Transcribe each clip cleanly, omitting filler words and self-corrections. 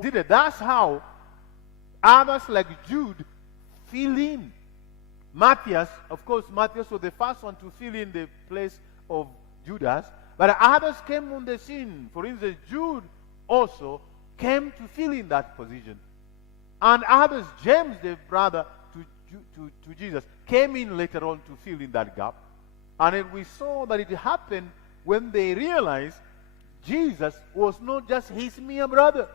That's how others like Jude fill in. Matthias, of course, Matthias was the first one to fill in the place of Judas, but others came on the scene. For instance, Jude also came to fill in that position. And others, James, the brother to Jesus, came in later on to fill in that gap. And then we saw that it happened when they realized Jesus was not just his mere brother.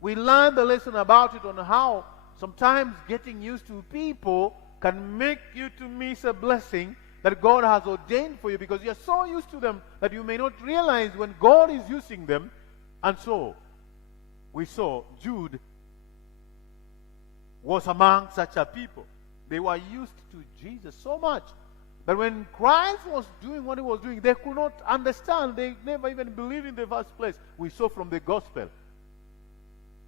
We learned the lesson about it on how sometimes getting used to people can make you to miss a blessing that God has ordained for you, because you're so used to them that you may not realize when God is using them. And so we saw Jude was among such a people. They were used to Jesus so much that when Christ was doing what he was doing, they could not understand. They never even believed in the first place. We saw from the gospel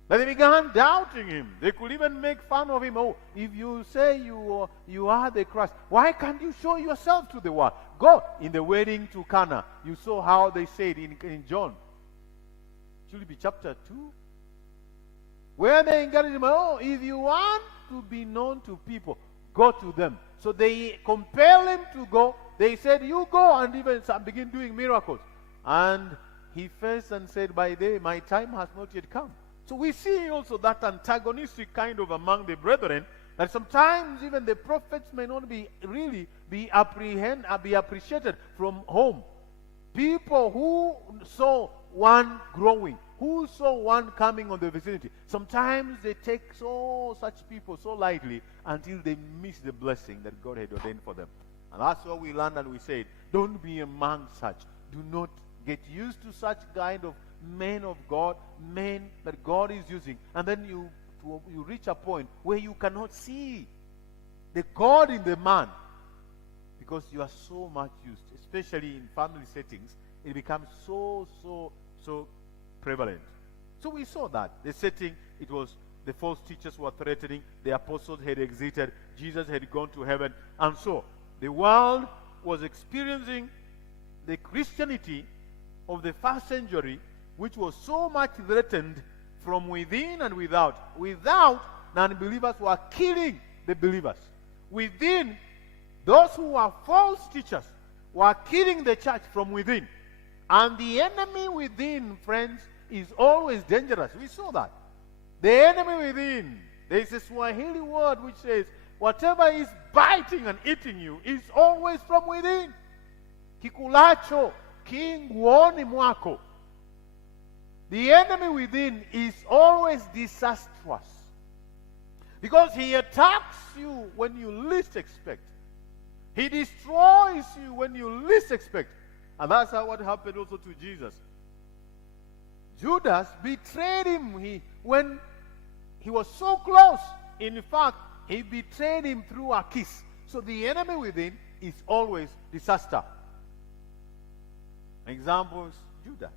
that they began doubting him. They could even make fun of him. Oh, if you say you are the Christ, why can't you show yourself to the world? Go. In the wedding to Cana, you saw how they said in John, should it be chapter 2? Where they encouraged him, oh, if you want to be known to people, go to them. So they compel him to go. They said, you go, and even begin doing miracles. And he faced and said, by day, my time has not yet come. So we see also that antagonistic kind of among the brethren, that sometimes even the prophets may not be appreciated from home. People who saw one growing, who saw one coming on the vicinity, sometimes they take such people so lightly until they miss the blessing that God had ordained for them. And that's what we learned, and we said, don't be among such. Do not get used to such kind of men of God, men that God is using. And then you reach a point where you cannot see the God in the man, because you are so much used, especially in family settings. It becomes so prevalent. So we saw that the setting, it was the false teachers were threatening, the apostles had exited, Jesus had gone to heaven, and so the world was experiencing the Christianity of the first century, which was so much threatened from within and without. Without, non-believers were killing the believers. Within, those who were false teachers were killing the church from within. And the enemy within, friends, is always dangerous. We saw that. The enemy within, there is a Swahili word which says, whatever is biting and eating you is always from within. Kikulacho kinguoni mwako. The enemy within is always disastrous, because he attacks you when you least expect. He destroys you when you least expect. And that's what happened also to Jesus. Judas betrayed him when he was so close. In fact, he betrayed him through a kiss. So the enemy within is always disaster. Examples, Judas.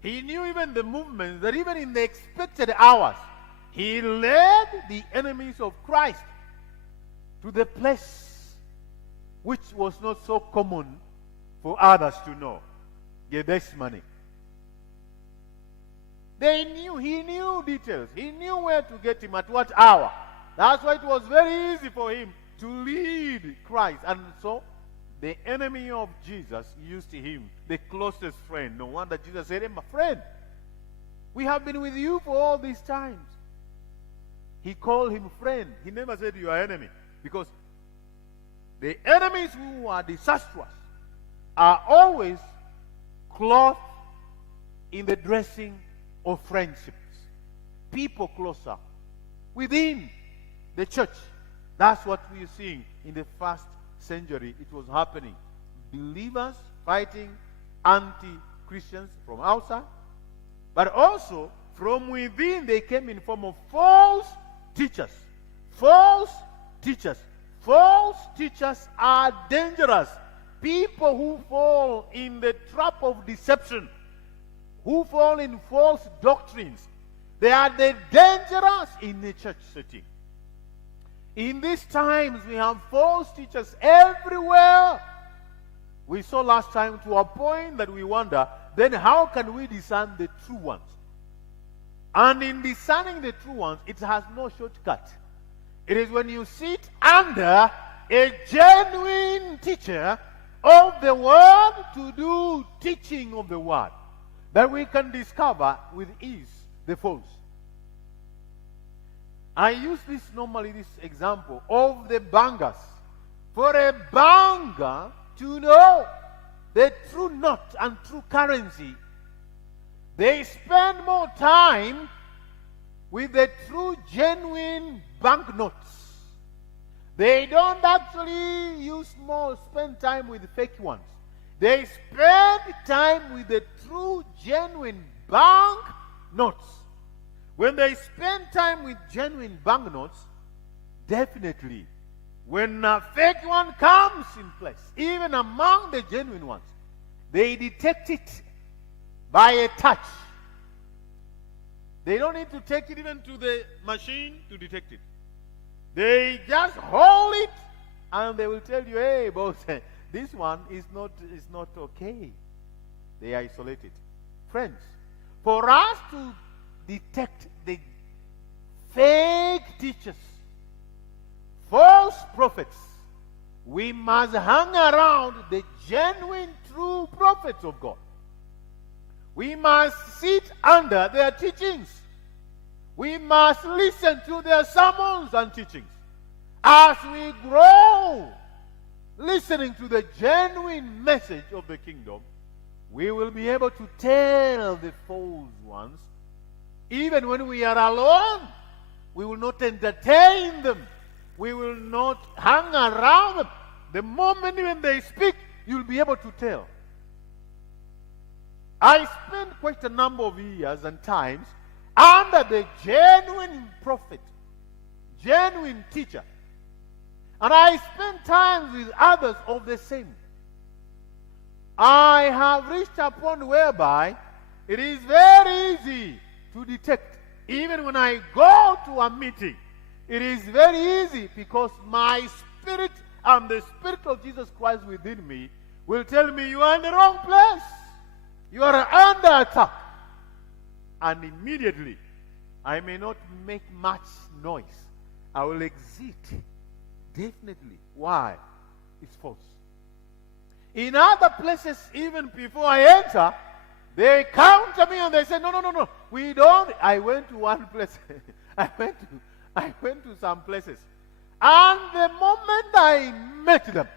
He knew even the movements that even in the expected hours, he led the enemies of Christ to the place which was not so common for others to know, Gethsemane. He knew details. He knew where to get him at what hour. That's why it was very easy for him to lead Christ. And so the enemy of Jesus used him, the closest friend. No wonder Jesus said, my friend, we have been with you for all these times. He called him friend. He never said you are enemy, because the enemies who are disastrous are always clothed in the dressing of friendships. People closer within the church. That's what we are seeing in the first century. It was happening. Believers fighting anti-Christians from outside, but also from within. They came in form of false teachers. False teachers. False teachers are dangerous. People who fall in the trap of deception, who fall in false doctrines, they are the dangerous in the church setting. In these times, we have false teachers everywhere. We saw last time, to a point that we wonder, then how can we discern the true ones? And in discerning the true ones, it has no shortcut. It is when you sit under a genuine teacher of the word to do teaching of the word that we can discover with ease the false. I use this example of the bangers. For a banger to know the true note and true currency, they spend more time with the true, genuine banknotes. They don't actually spend time with the fake ones. They spend time with the true, genuine banknotes. When they spend time with genuine banknotes, definitely, when a fake one comes in place, even among the genuine ones, they detect it by a touch. They don't need to take it even to the machine to detect it. They just hold it and they will tell you, hey, boss, this one is not okay. They isolate it. Friends, for us to detect the fake teachers, false prophets, we must hang around the genuine, true prophets of God. We must sit under their teachings. We must listen to their sermons and teachings. As we grow listening to the genuine message of the kingdom, we will be able to tell the false ones. Even when we are alone, we will not entertain them. We will not hang around them. The moment when they speak, you'll be able to tell. I spent quite a number of years and times under the genuine prophet, genuine teacher. And I spent time with others of the same. I have reached a point whereby it is very easy to detect. Even when I go to a meeting, it is very easy because my spirit and the Spirit of Jesus Christ within me will tell me you are in the wrong place. You are under attack. And immediately, I may not make much noise. I will exit. Definitely. Why? It's false. In other places, even before I enter, they counter me and they say, no. We don't. I went to one place. I went to some places. And the moment I met them,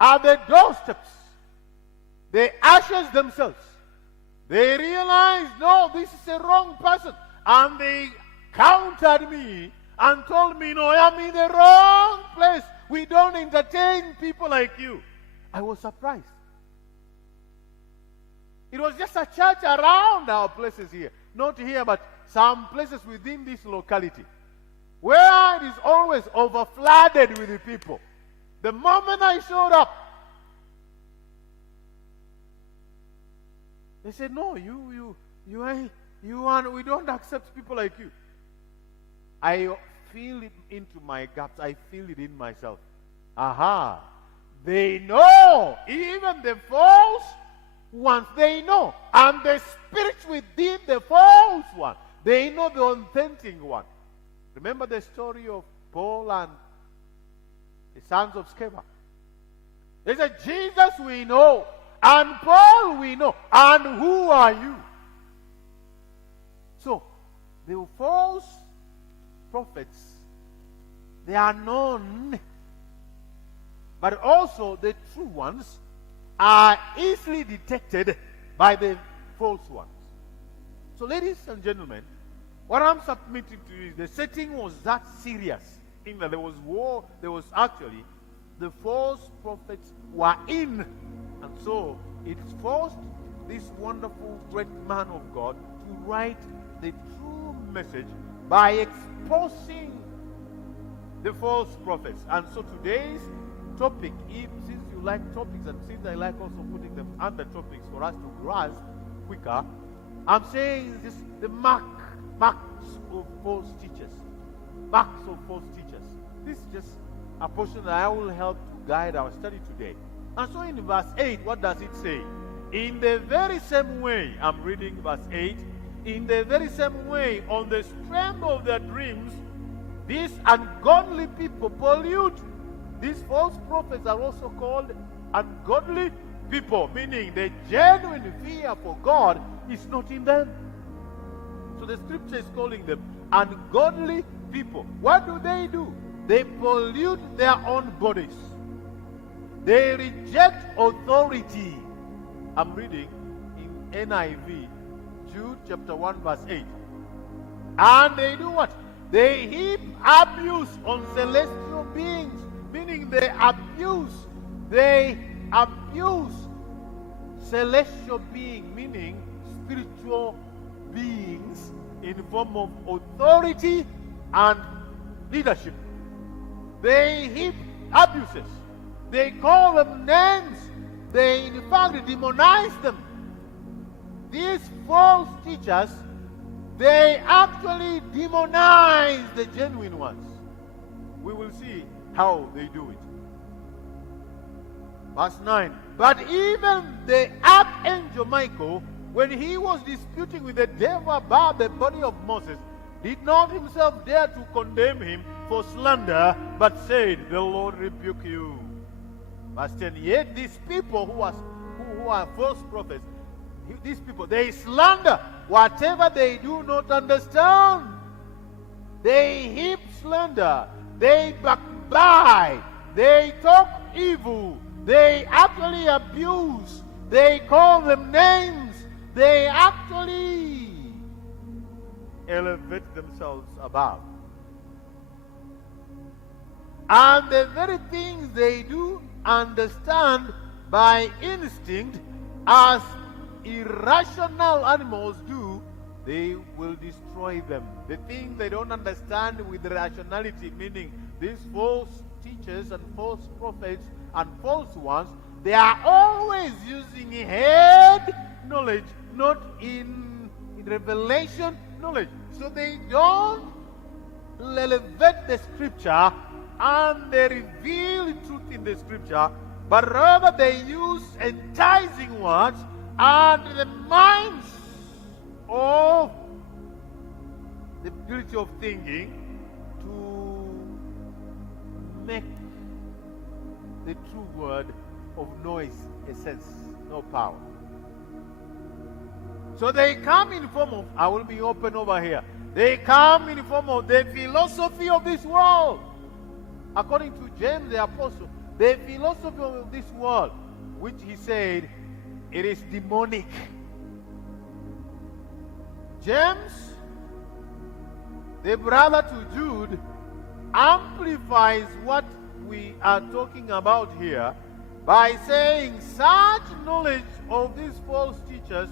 at the doorsteps, they ushers themselves. They realized, no, this is a wrong person. And they countered me and told me, no, I am in the wrong place. We don't entertain people like you. I was surprised. It was just a church around our places here. Not here, but some places within this locality, where it is always overflooded with the people. The moment I showed up, they said, no, we don't accept people like you. I feel it into my guts. I feel it in myself. Aha. They know, even the false ones, they know. And the spirits within the false one, they know the authentic one. Remember the story of Paul and the sons of Sceva? They said, Jesus we know, and Paul we know, and who are you? So, the false prophets, they are known, but also the true ones are easily detected by the false ones. So, ladies and gentlemen, what I'm submitting to you is the setting was that serious. In that there was war, there was actually the false prophets were in. And so it forced this wonderful great man of God to write the true message by exposing the false prophets. And so today's topic, since you like topics and since I like also putting them under topics for us to grasp quicker, I'm saying this the marks of false teachers. Marks of false teachers. This is just a portion that I will help to guide our study today. And so in verse 8, what does it say? In the very same way, I'm reading verse 8. In the very same way, on the strength of their dreams, these ungodly people pollute. These false prophets are also called ungodly people, meaning the genuine fear for God is not in them. So the scripture is calling them ungodly people. What do? They pollute their own bodies. They reject authority. I'm reading in NIV, Jude chapter 1 verse 8. And they do what? They heap abuse on celestial beings, meaning they abuse celestial being, meaning spiritual beings in form of authority and leadership. They heap abuses. They call them names. They in fact demonize them. These false teachers, they actually demonize the genuine ones. We will see how they do it. Verse 9. But even the archangel Michael, when he was disputing with the devil about the body of Moses, did not himself dare to condemn him for slander, but said, the Lord rebuke you. Verse 10. Yet these people who are false prophets, these people, they slander whatever they do not understand. They heap slander. They backbite. They talk evil. They actually abuse. They call them names. They actually elevate themselves above. And the very things they do understand by instinct, as irrational animals do, they will destroy them. The things they don't understand with rationality, meaning these false teachers and false prophets and false ones, they are always using head knowledge, not in revelation knowledge. So they don't elevate the scripture and they reveal truth in the scripture, but rather they use enticing words and the minds of the ability of thinking to make the true word of noise a sense, no power. So they come in form of, I will be open over here, they come in form of the philosophy of this world. According to James the apostle, the philosophy of this world, which he said, it is demonic. James, the brother to Jude, amplifies what we are talking about here by saying such knowledge of these false teachers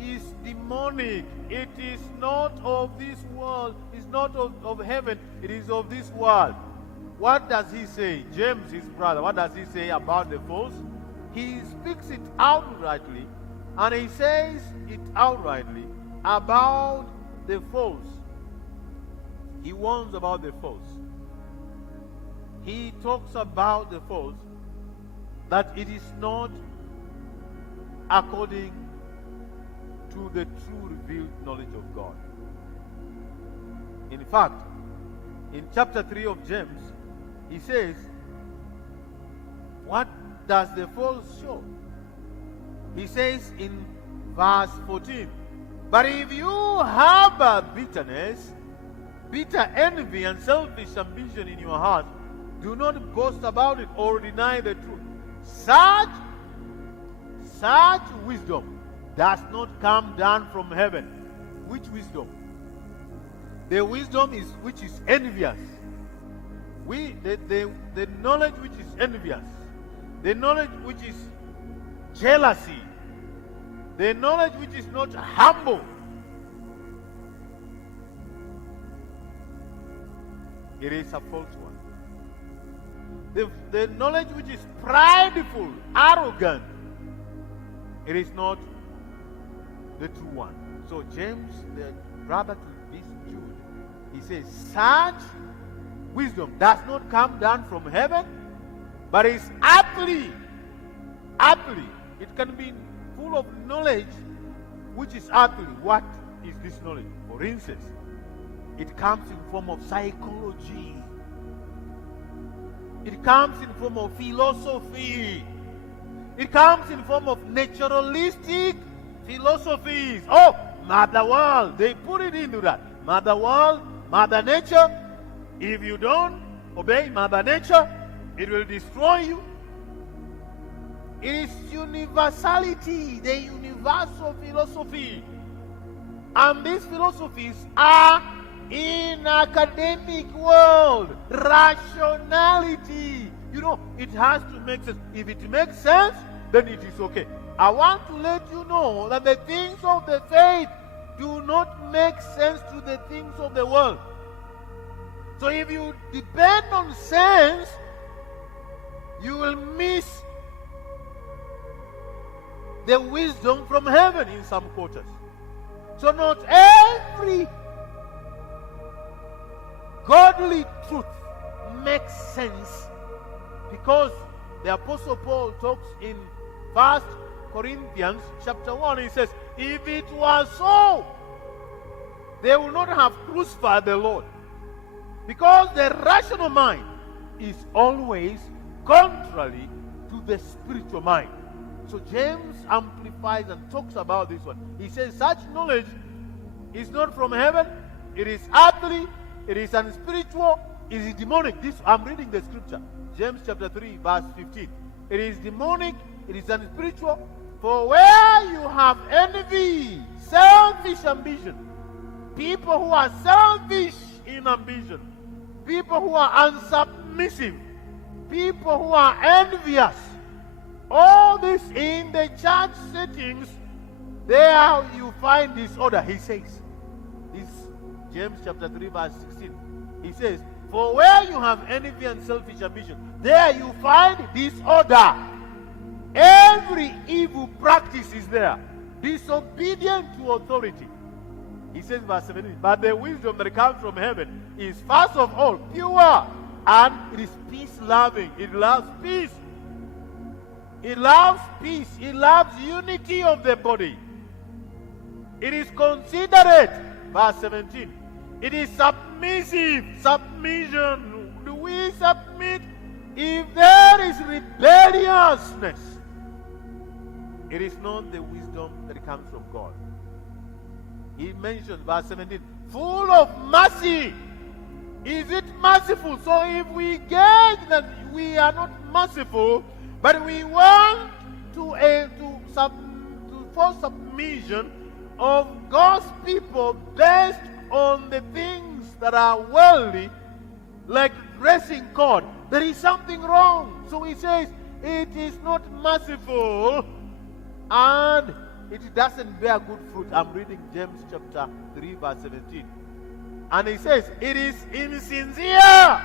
is demonic. It is not of this world, it's not of heaven, it is of this world. What does he say? James, his brother, what does he say about the false? He speaks it outrightly, and he says it outrightly about the false. He warns about the false. He talks about the false, that it is not according to the true revealed knowledge of God. In fact, in chapter 3 of James, he says, what does the false show? He says in verse 14, but if you harbor bitterness, bitter envy and selfish ambition in your heart, do not boast about it or deny the truth. Such wisdom does not come down from heaven. Which wisdom? The wisdom is which is envious. The knowledge which is envious, the knowledge which is jealousy, the knowledge which is not humble. It is a false one. The knowledge which is prideful, arrogant, it is not the true one. So James, the brother to this Jude, he says, such wisdom does not come down from heaven, but is earthly. It can be full of knowledge which is earthly. What is this knowledge? For instance, it comes in form of psychology. It comes in form of philosophy. It comes in form of naturalistic philosophies. Oh, Mother World, they put it into that. Mother World, Mother Nature. If you don't obey Mother Nature, it will destroy you. It is universality, the universal philosophy. And these philosophies are in academic world. Rationality. You know, it has to make sense. If it makes sense, then it is okay. I want to let you know that the things of the faith do not make sense to the things of the world. So if you depend on sense, you will miss the wisdom from heaven in some quarters. So not every godly truth makes sense, because the Apostle Paul talks in 1 Corinthians chapter 1. He says, if it was so, they would not have crucified the Lord. Because the rational mind is always contrary to the spiritual mind. So James amplifies and talks about this one. He says such knowledge is not from heaven, it is earthly, it is unspiritual, it is demonic. This, I'm reading the scripture. James chapter 3 verse 15. It is demonic, it is unspiritual. For where you have envy, selfish ambition, people who are selfish in ambition, people who are unsubmissive, people who are envious, all this in the church settings, there you find disorder. He says, this James chapter 3 verse 16. He says, for where you have envy and selfish ambition, there you find disorder. Every evil practice is there. Disobedient to authority. He says verse 17, but the wisdom that comes from heaven is first of all pure, and it is peace-loving. It loves peace. It loves peace. It loves unity of the body. It is considerate. Verse 17. It is submissive. Submission. Do we submit? If there is rebelliousness, it is not the wisdom that comes from God. He mentions, verse 17, full of mercy. Is it merciful? So if we gauge that we are not merciful, but we want to force submission of God's people based on the things that are worldly, like dressing code, there is something wrong. So he says it is not merciful and it doesn't bear good fruit. I'm reading James chapter 3 verse 17. And he says it is insincere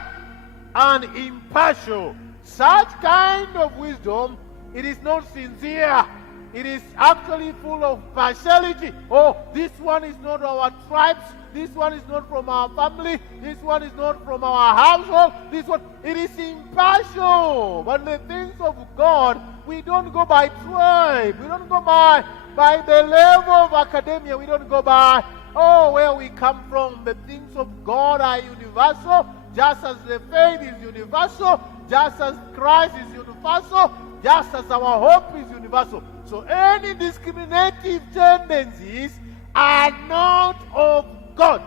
and impartial. Such kind of wisdom, it is not sincere. It is actually full of partiality. Oh, this one is not our tribes. This one is not from our family. This one is not from our household. This one, it is impartial. But the things of God, we don't go by tribe. We don't go by the level of academia. We don't go by, where we come from. The things of God are universal, just as the faith is universal, just as Christ is universal, just as our hope is universal. So any discriminative tendencies are not of God.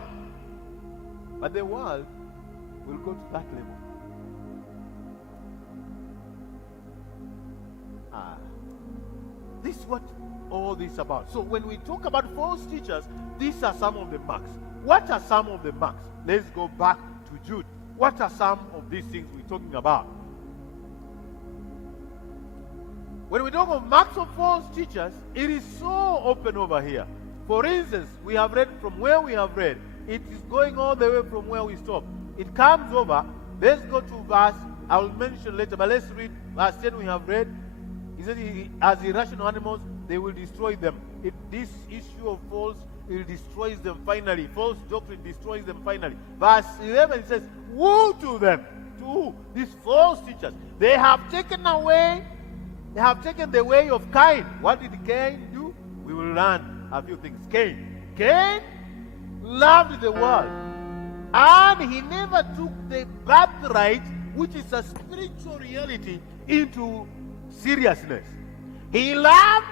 But the world will go to that level. This is what all this is about. So when we talk about false teachers, these are some of the marks. What are some of the marks? Let's go back to Jude. What are some of these things we're talking about? When we talk of marks of false teachers, it is so open over here. For instance, we have read from where we have read. It is going all the way from where we stop. It comes over. Let's go to verse, I will mention later, but let's read verse 10 we have read. He said, as irrational animals, they will destroy them. This issue of false, it destroys them finally. False doctrine destroys them finally. Verse 11 says, woe to them. To who? These false teachers. They have taken away, they have taken the way of Cain. What did Cain do? We will learn a few things. Cain. Cain loved the world, and he never took the birthright, which is a spiritual reality, into seriousness. He loved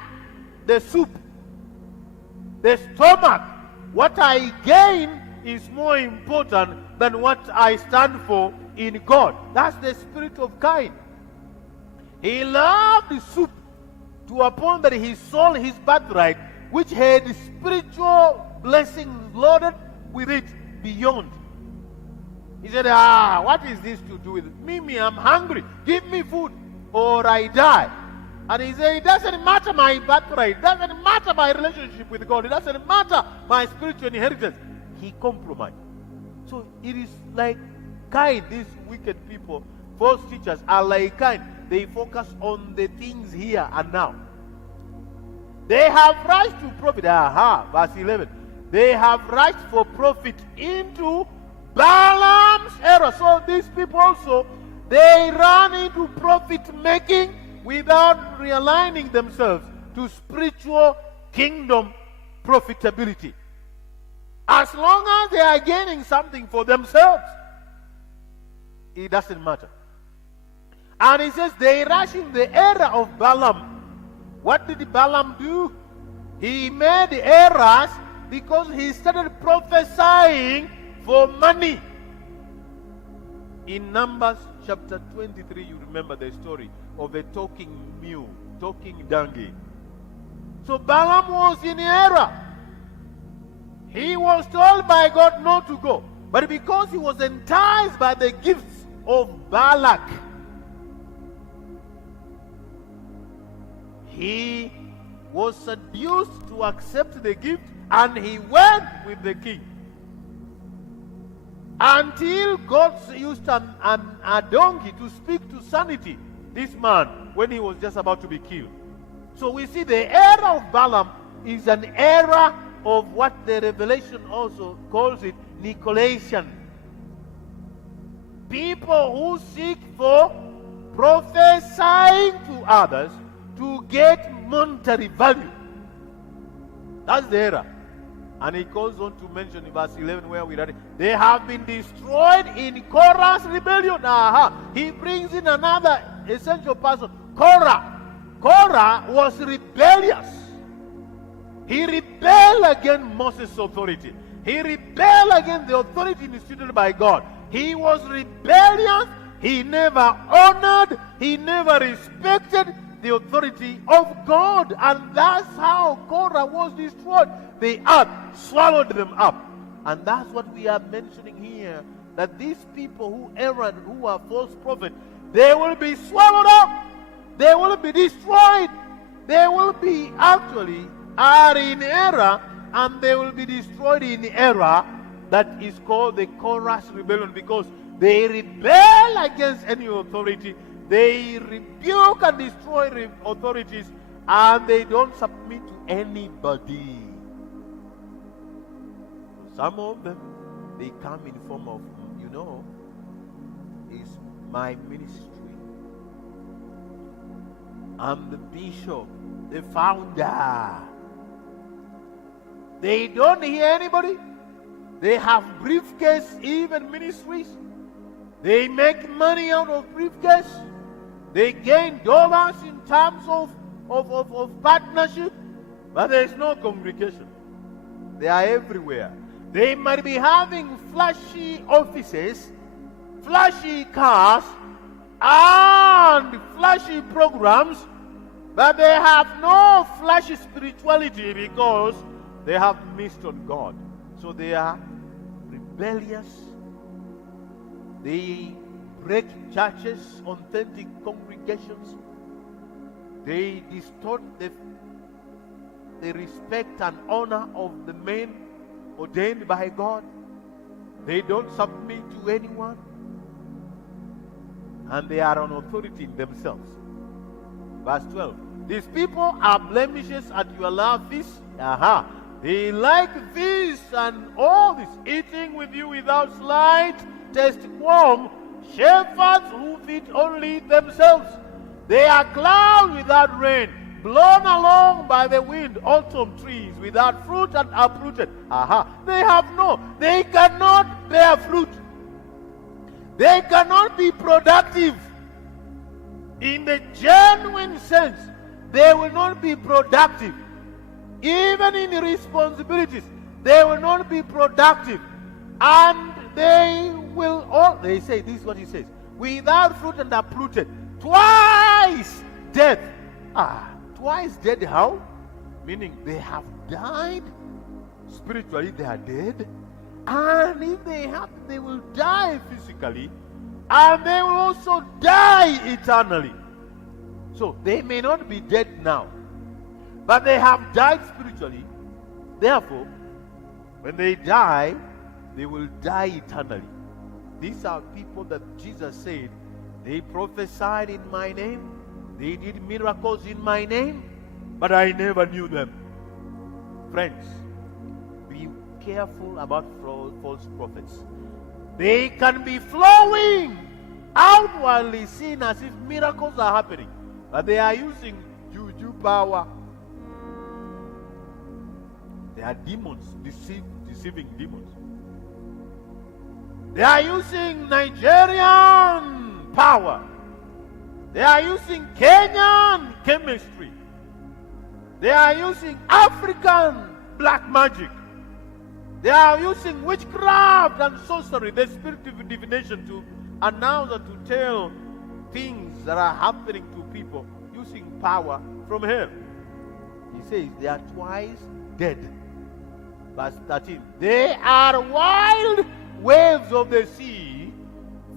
the soup, the stomach. What I gain is more important than what I stand for in God. That's the spirit of Cain. He loved the soup to a point that he sold his birthright, which had spiritual blessings loaded with it beyond. He said, what is this to do with me? I'm hungry. Give me food or I die. And he said, it doesn't matter my birthright. It doesn't matter my relationship with God. It doesn't matter my spiritual inheritance. He compromised. So it is like Cain. These wicked people, false teachers, are like Cain. They focus on the things here and now. They have rushed to profit. Verse 11. They have rushed for profit into Balaam's error. So these people also, they run into profit making without realigning themselves to spiritual kingdom profitability. As long as they are gaining something for themselves, it doesn't matter. And he says they rush in the error of Balaam. What did Balaam do? He made errors because he started prophesying for money. In Numbers chapter 23, you remember the story of the talking mule, talking donkey. So Balaam was in error. He was told by God not to go. But because he was enticed by the gifts of Balak, he was seduced to accept the gift, and he went with the king. Until God used a donkey to speak to sanity, this man, when he was just about to be killed. So we see the error of Balaam is an error of what the Revelation also calls it, Nicolaitan. People who seek for prophesying to others to get monetary value. That's the error. And he goes on to mention in verse 11 where we read it, they have been destroyed in Korah's rebellion. He brings in another essential person, Korah. Korah was rebellious. He rebelled against Moses' authority. He rebelled against the authority instituted by God. He was rebellious. He never honored, he never respected the authority of God. And that's how Korah was destroyed. The earth swallowed them up. And that's what we are mentioning here, that these people who err, who are false prophets, they will be swallowed up. They will be destroyed. They will be actually are in error, and they will be destroyed in error. That is called the Korah's rebellion, because they rebel against any authority. They rebuke and destroy authorities, and they don't submit to anybody. Some of them, they come in form of, is my ministry. I'm the bishop, the founder. They don't hear anybody. They have briefcase, even ministries. They make money out of briefcase. They gain dollars in terms of partnership, but there's no congregation. They are everywhere. They might be having flashy offices, flashy cars, and flashy programs, but they have no flashy spirituality because they have missed on God. So they are rebellious. They break churches, authentic congregations. They distort the respect and honor of the men ordained by God. They don't submit to anyone. And they are an authority in themselves. Verse 12. These people are blemishes at your love feast. They like this and all this, eating with you without slight taste qualm, shepherds who feed only themselves. They are clouds without rain, blown along by the wind, autumn trees without fruit and uprooted. They cannot bear fruit. They cannot be productive. In the genuine sense, they will not be productive. Even in responsibilities, they will not be productive. And they say, this is what he says, without fruit and uprooted, twice dead. Twice dead how? Meaning they have died. Spiritually they are dead. And if they have, they will die physically. And they will also die eternally. So they may not be dead now, but they have died spiritually. Therefore, when they die, they will die eternally. These are people that Jesus said, they prophesied in my name, they did miracles in my name, but I never knew them. Friends, be careful about false prophets. They can be flowing outwardly seen as if miracles are happening, but they are using juju power. They are demons, deceiving demons. They are using Nigerian power. They are using Kenyan chemistry. They are using African black magic. They are using witchcraft and sorcery, the spirit of divination, to announce and to tell things that are happening to people using power from hell. He says they are twice dead. Verse 13. They are wild waves of the sea,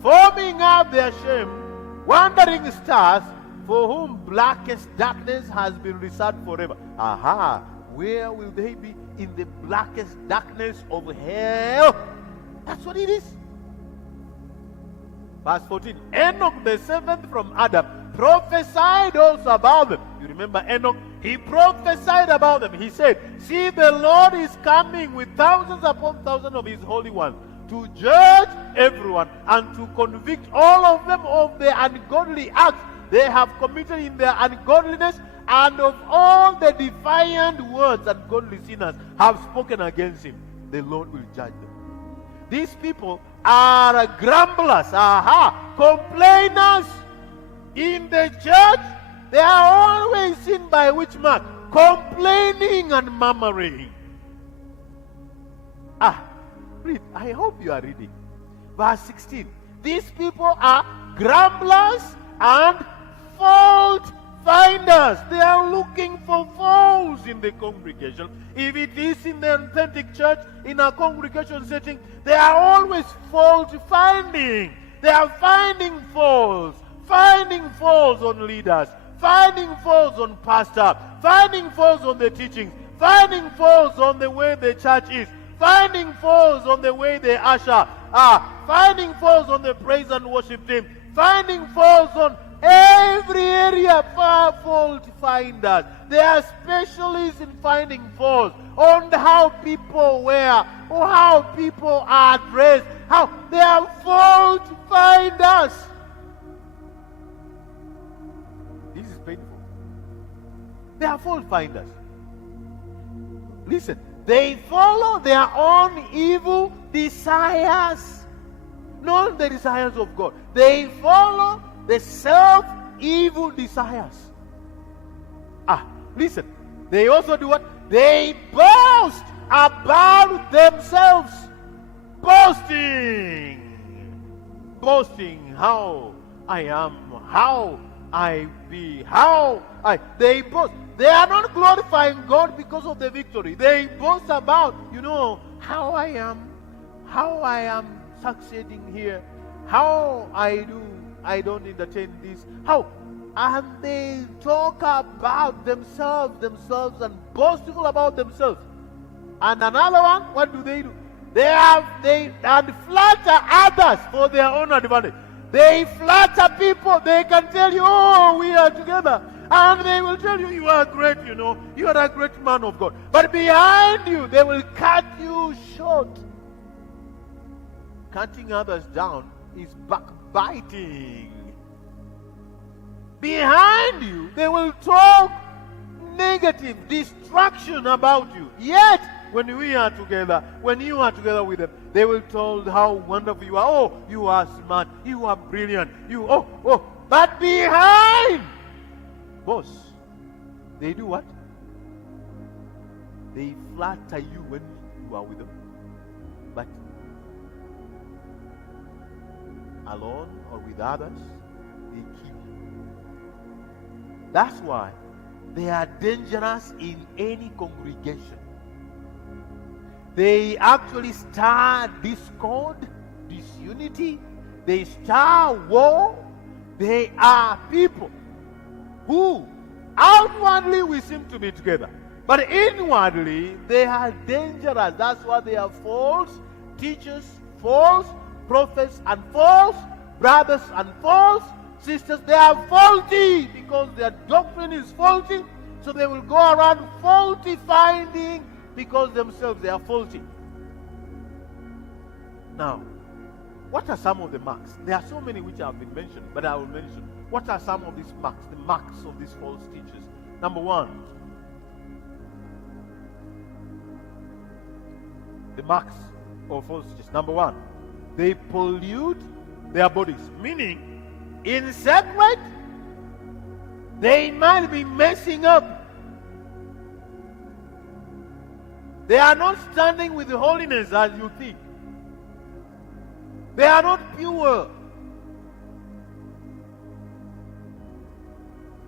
foaming up their shame, wandering stars, for whom blackest darkness has been reserved forever. Where will they be? In the blackest darkness of hell. That's what it is. Verse 14. Enoch the seventh from Adam prophesied also about them. You remember Enoch? He prophesied about them. He said, see, the Lord is coming with thousands upon thousands of his holy ones, to judge everyone and to convict all of them of the ungodly acts they have committed in their ungodliness, and of all the defiant words ungodly sinners have spoken against him. The Lord will judge them. These people are grumblers, complainers. In the church, they are always seen by which mark? Complaining and murmuring. Read. I hope you are reading. Verse 16. These people are grumblers and fault finders. They are looking for faults in the congregation. If it is in the authentic church, in a congregation setting, they are always fault finding. They are finding faults on leaders, finding faults on pastor, finding faults on the teachings, finding faults on the way the church is, finding faults on the way they usher, finding faults on the praise and worship team, finding faults on every area. Fault finders. They are specialists in finding faults on how people wear, or how people are dressed. How they are fault finders. This is painful. They are fault finders. Listen, they follow their own evil desires, not the desires of God. They follow the self-evil desires. Listen, they also do what? They boast about themselves. Boasting how I am, how I be, they boast. They are not glorifying God because of the victory. They boast about, how I am succeeding here, how I don't entertain this, and they talk about themselves and boastful about themselves. And another one, what do? They flatter others for their own advantage. They flatter people. They can tell you, oh, we are together. And they will tell you, you are great, you are a great man of God. But behind you, they will cut you short. Cutting others down is backbiting. Behind you, they will talk negative destruction about you. Yet, when we are together, when you are together with them, they will tell how wonderful you are. Oh, you are smart. You are brilliant. But behind, boss, they do what? They flatter you when you are with them. But alone or with others, they keep you. That's why they are dangerous in any congregation. They actually stir discord, disunity. They stir war. They are people who outwardly we seem to be together, but inwardly they are dangerous. That's why they are false teachers, false prophets, and false brothers and false sisters. They are faulty because their doctrine is faulty. So they will go around faulty finding because themselves they are faulty. Now, what are some of the marks? There are so many which have been mentioned, but I will mention. What are some of these marks? The marks of these false teachers. Number one, the marks of false teachers. Number one, they pollute their bodies. Meaning, in secret, they might be messing up. They are not standing with holiness as you think. They are not pure.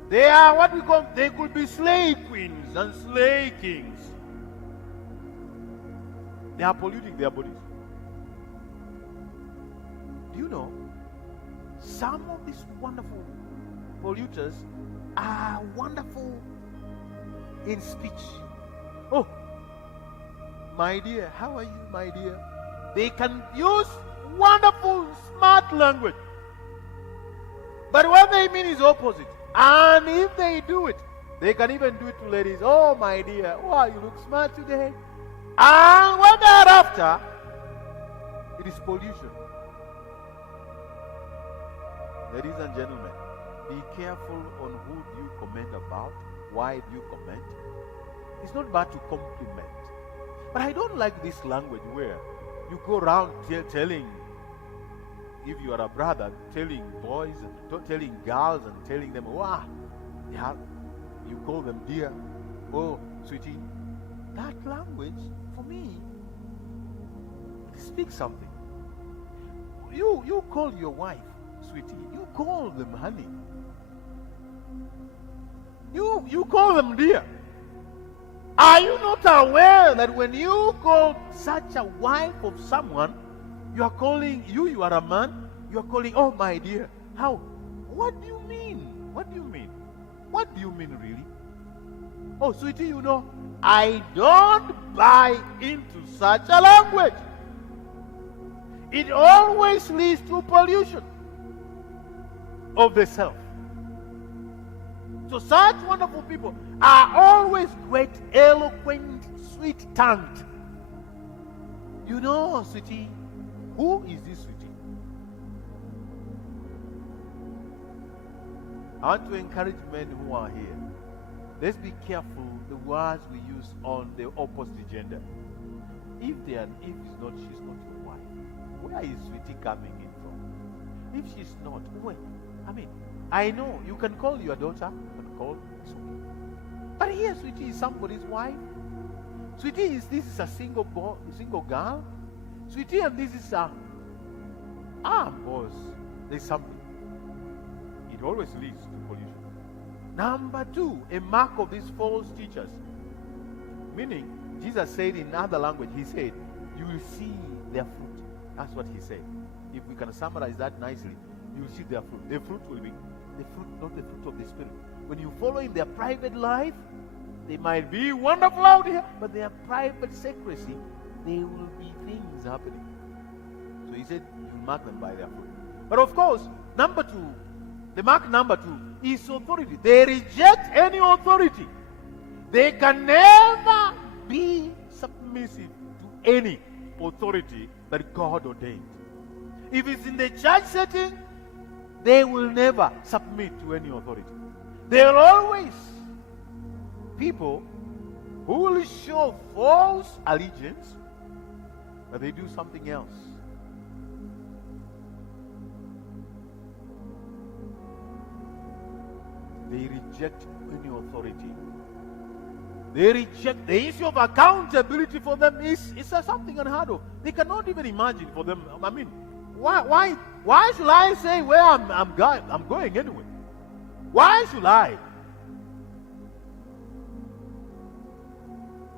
They are what we call, they could be slay queens and slay kings. They are polluting their bodies. Do you know, some of these wonderful polluters are wonderful in speech. Oh, my dear, how are you, my dear? They can use wonderful, smart language. But what they mean is opposite. And if they do it, they can even do it to ladies. Oh, my dear, wow, you look smart today. And what thereafter, it is pollution. Ladies and gentlemen, be careful on who do you comment about, why do you comment. It's not bad to compliment. But I don't like this language where you go around telling, if you are a brother, telling boys, telling girls, and telling them, wow, you call them dear, oh, sweetie. That language, for me, speaks something. You call your wife sweetie. You call them honey. You call them dear. Are you not aware that when you call such a wife of someone, you are calling, you are a man, you are calling, oh my dear. How? What do you mean? What do you mean? What do you mean really? Oh sweetie, you know, I don't buy into such a language. It always leads to pollution of the self. So such wonderful people are always great, eloquent, sweet-tongued. You know, sweetie, who is this sweetie? I want to encourage men who are here. Let's be careful the words we use on the opposite gender. If she's not your wife, where is sweetie coming in from? If she's not, where? I know you can call your daughter, you can call, it's okay. But here, sweetie is somebody's wife. Sweetie this is a single girl. Sweetie, and this is boss. There's something. It always leads to pollution. Number two, a mark of these false teachers. Meaning, Jesus said in other language, he said, you will see their fruit. That's what he said. If we can summarize that nicely, you will see their fruit. The fruit will be the fruit, not the fruit of the Spirit. When you follow in their private life, they might be wonderful out here, but their private secrecy, there will be things happening. So he said, you mark them by their fruit. But of course, number two, the mark number two is authority. They reject any authority. They can never be submissive to any authority that God ordained. If it's in the church setting, they will never submit to any authority. They'll always people who will show false allegiance, but they do something else. They reject any authority. They reject the issue of accountability. For them is something unheard of. They cannot even imagine. For them, I mean, why should I say where I'm going anyway? Why should I?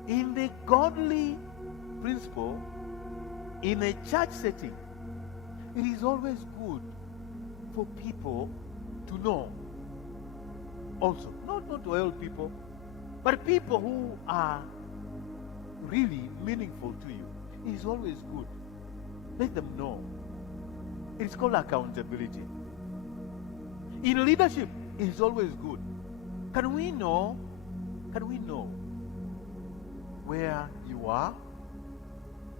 In the godly principle, in a church setting, it is always good for people to know. Also, not to all people, but people who are really meaningful to you. It is always good. Let them know. It's called accountability. In leadership, it is always good. Can we know where you are?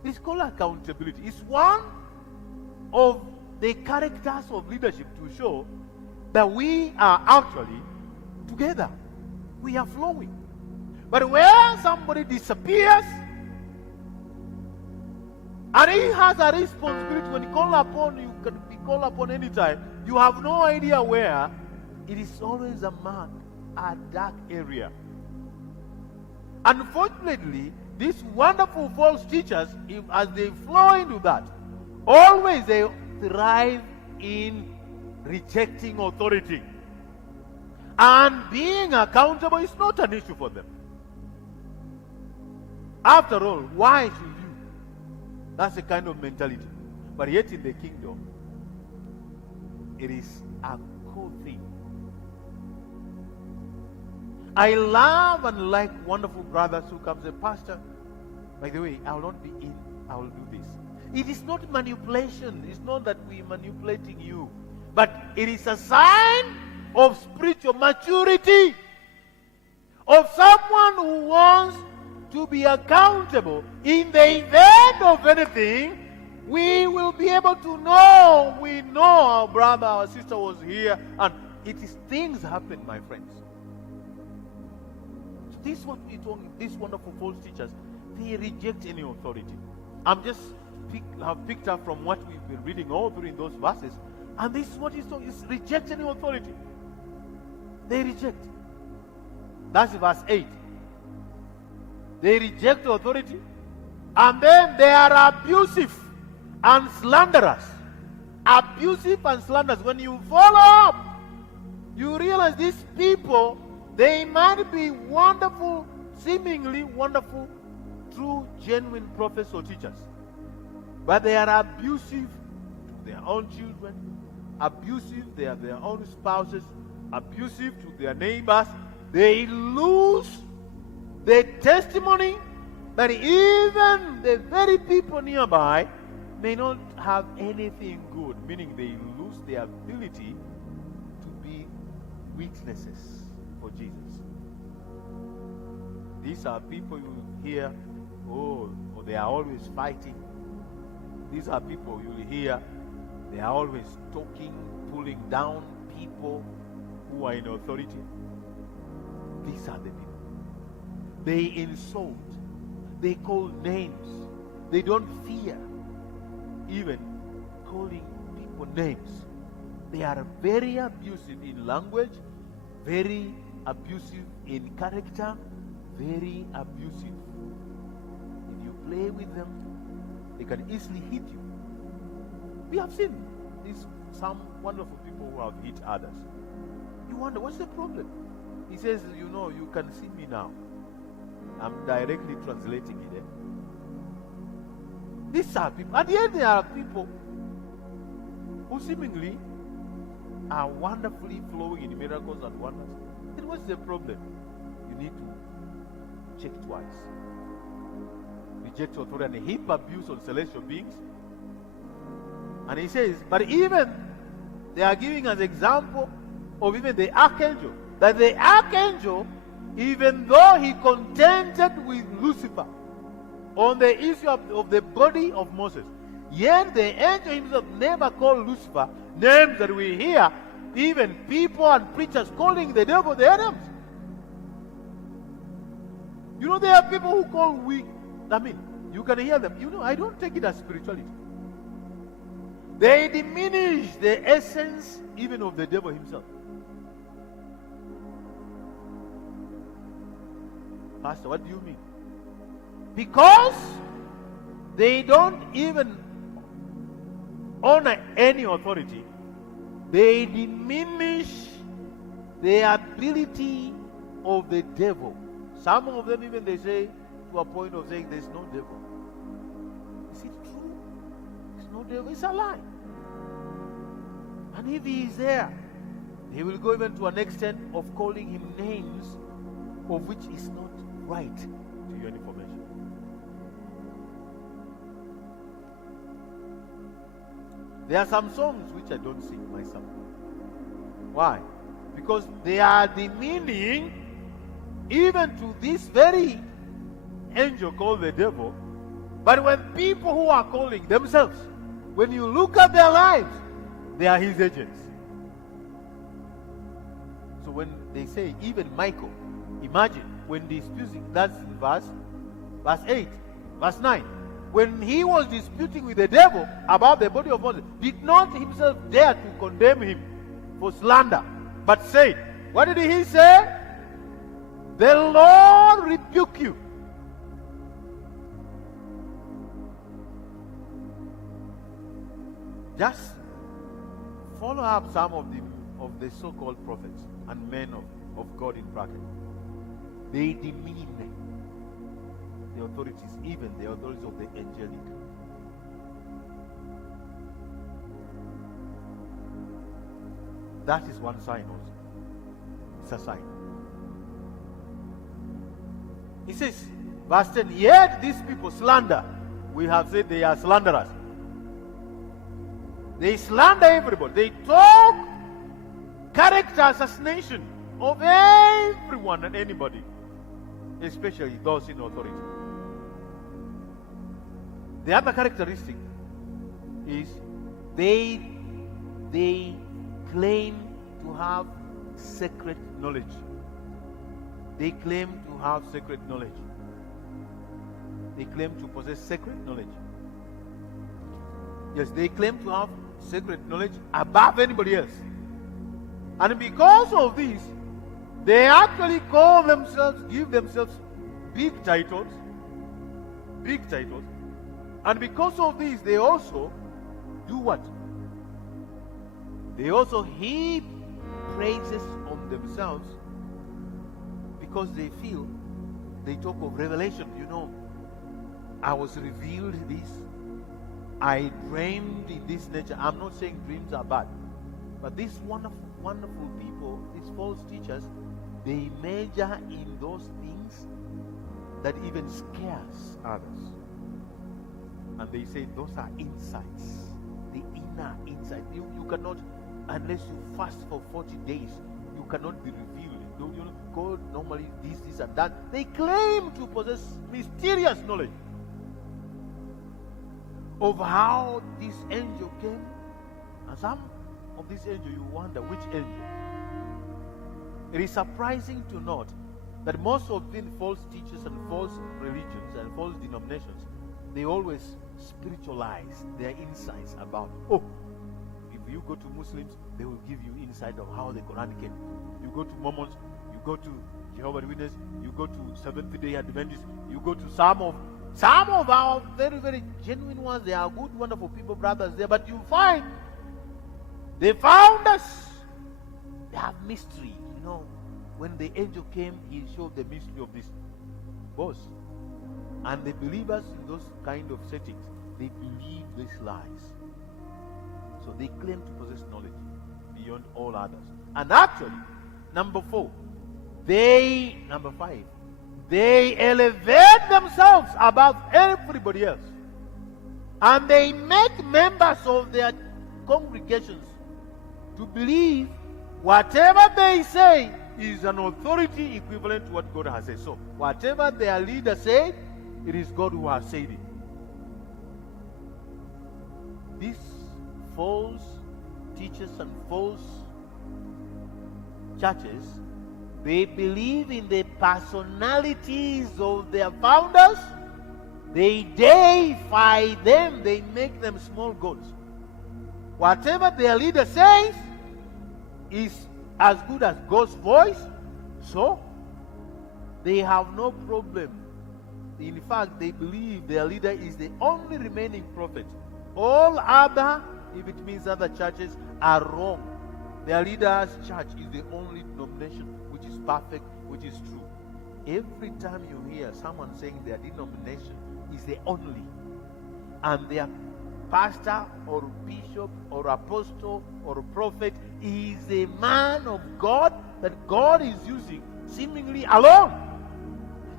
It's called accountability. It's one of the characters of leadership to show that we are actually together. We are flowing. But where somebody disappears and he has a responsibility, when he called upon, you can be called upon anytime, you have no idea where, it is always a dark area. Unfortunately, these wonderful false teachers, as they flow into that, always they thrive in rejecting authority. And being accountable is not an issue for them. After all, why should you? That's the kind of mentality. But yet in the kingdom, it is a cool thing. I love and like wonderful brothers who come and say, Pastor, by the way, I will not be in, I will do this. It is not manipulation. It's not that we're manipulating you. But it is a sign of spiritual maturity, of someone who wants to be accountable. In the event of anything, we will be able to know. We know our brother, our sister was here, and it is things happen, my friends. So this is what we're talking. These wonderful false teachers, they reject any authority. I've picked up from what we've been reading all through in those verses, and this is what he's talking. Is reject any authority. They reject. That's verse 8. They reject authority, and then they are abusive and slanderous. Abusive and slanderous. When you follow up, you realize these people, they might be wonderful, seemingly wonderful, true, genuine prophets or teachers, but they are abusive to their own children, abusive to their own spouses, abusive to their neighbors. They lose the testimony that even the very people nearby may not have anything good, meaning they lose the ability to be witnesses for Jesus. These are people you hear, they are always fighting. These are people you hear, they are always talking, pulling down people who are in authority. These are the people. They insult. They call names. They don't fear even calling people names. They are very abusive in language, very abusive in character, very abusive. If you play with them, they can easily hit you. We have seen some wonderful people who have hit others. You wonder, what's the problem? He says, you can see me now. I'm directly translating it. These are people. At the end, there are people who seemingly are wonderfully flowing in miracles and wonders. Then what's the problem? You need to check twice. Reject authority and heap abuse on celestial beings. And he says, but even they are giving us example of even the archangel. That the archangel, even though he contended with Lucifer on the issue of the body of Moses, yet the angel himself never called Lucifer names that we hear, even people and preachers calling the devil the Adams. You know, there are people who call you can hear them. You know, I don't take it as spirituality. They diminish the essence even of the devil himself. Pastor, what do you mean? Because they don't even honor any authority, they diminish the ability of the devil. Some of them even they say to a point of saying there's no devil. Is it true? There's no devil. It's a lie. And if he is there, they will go even to an extent of calling him names of which is not right to your information. There are some songs which I don't sing myself. Why? Because they are demeaning even to this very angel called the devil. But when people who are calling themselves, when you look at their lives, they are his agents. So when they say even Michael, imagine when disputing, that's verse 8, verse 9. When he was disputing with the devil about the body of Moses, did not himself dare to condemn him for slander, but said, what did he say? The Lord rebuke you. Just follow up some of the so-called prophets and men of God in bracket. They demean the authorities, even the authorities of the angelic. That is one sign also. It's a sign. He says, verse 10, yet these people slander. We have said they are slanderers. They slander everybody. They talk character assassination of everyone and anybody, especially those in authority. The other characteristic is they claim to have secret knowledge. They claim to have secret knowledge. They claim to possess secret knowledge. Yes, they claim to have secret knowledge above anybody else. And because of this, they actually call themselves, give themselves big titles. Big titles. And because of this, they also do what? They also heap praises on themselves because they feel, they talk of revelation. You know, I was revealed this. I dreamed in this nature. I'm not saying dreams are bad. But these wonderful, wonderful people, these false teachers, they major in those things that even scares others. And they say those are insights. The inner insight. You cannot, unless you fast for 40 days, you cannot be revealed. You know, God normally this and that. They claim to possess mysterious knowledge of how this angel came. And some of these angels, you wonder which angel. It is surprising to note that most of the false teachers and false religions and false denominations, they always spiritualize their insights about, if you go to Muslims, they will give you insight of how the Quran came. You go to Mormons, you go to Jehovah's Witnesses, you go to Seventh-day Adventists, you go to some of our very, very genuine ones. They are good, wonderful people, brothers there, but you find they found us. They have mystery. You know, when the angel came, he showed the mystery of this boss. And the believers in those kind of settings, they believe these lies. So they claim to possess knowledge beyond all others. And actually, number 5, they elevate themselves above everybody else. And they make members of their congregations to believe whatever they say is an authority equivalent to what God has said. So whatever their leader said, it is God who has said it. These false teachers and false churches, They believe in the personalities of their founders. They deify them. They make them small gods. Whatever their leader says is as good as God's voice. So, they have no problem. In fact, they believe their leader is the only remaining prophet. All other, if it means other churches, are wrong. Their leader's church is the only denomination which is perfect, which is true. Every time you hear someone saying their denomination is the only, and their pastor or bishop or apostle or prophet is a man of God that God is using seemingly alone,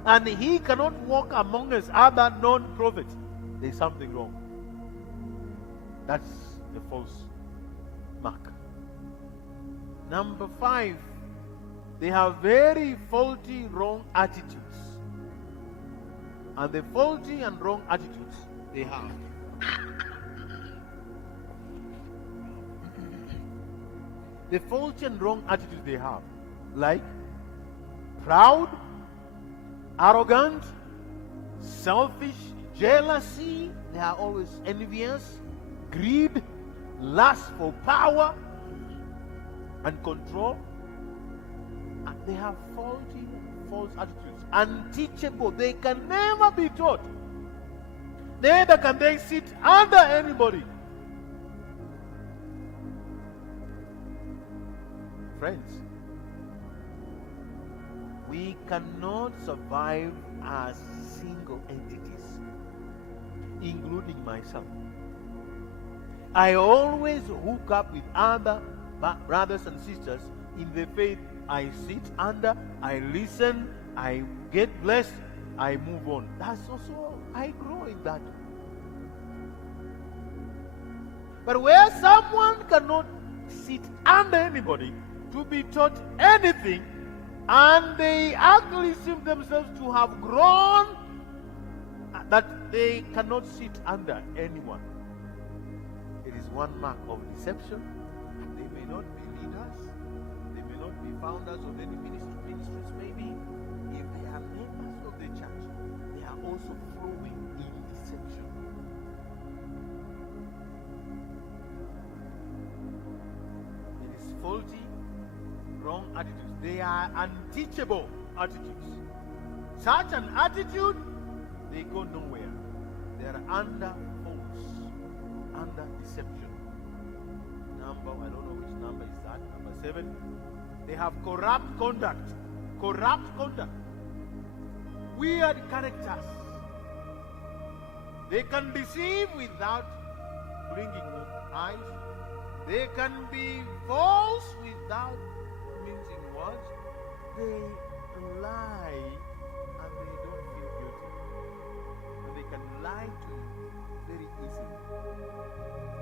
and he cannot walk among us other non-prophets, there's something wrong. That's the false mark. Number 5, they have very faulty, wrong attitudes. And the faulty and wrong attitudes they have. The faulty and wrong attitudes they have, like proud, arrogant, selfish, jealousy, they are always envious, greed, lust for power and control. And they have faulty, false attitudes, unteachable. They can never be taught. Neither can they sit under anybody. Friends, we cannot survive as single entities, including myself. I always hook up with other brothers and sisters in the faith. I sit under, I listen, I get blessed, I move on. That's also, I grow in that. But where someone cannot sit under anybody to be taught anything, and they actually seem themselves to have grown, that they cannot sit under anyone, it is one mark of deception. They may not be leaders, they may not be founders of any ministries maybe. If they are members of the church, they are also flowing in deception. It is faulty, wrong attitudes. They are unteachable attitudes. Such an attitude, they go nowhere. They are under force, under deception. Number, I don't know which number is that, number 7. They have corrupt conduct. Corrupt conduct. Weird characters. They can deceive without blinking eyes. They can be false without mincing words. They lie and they don't feel guilty. And they can lie to you very easily.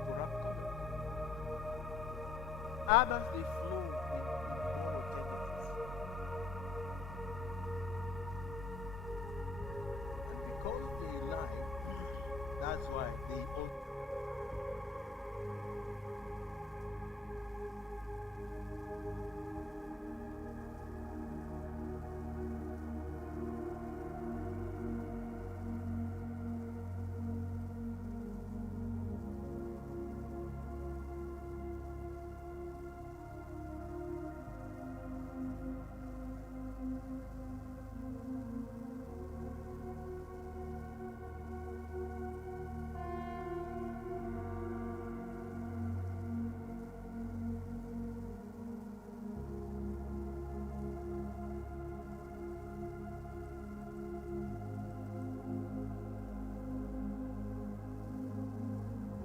Corrupt conduct. Others, they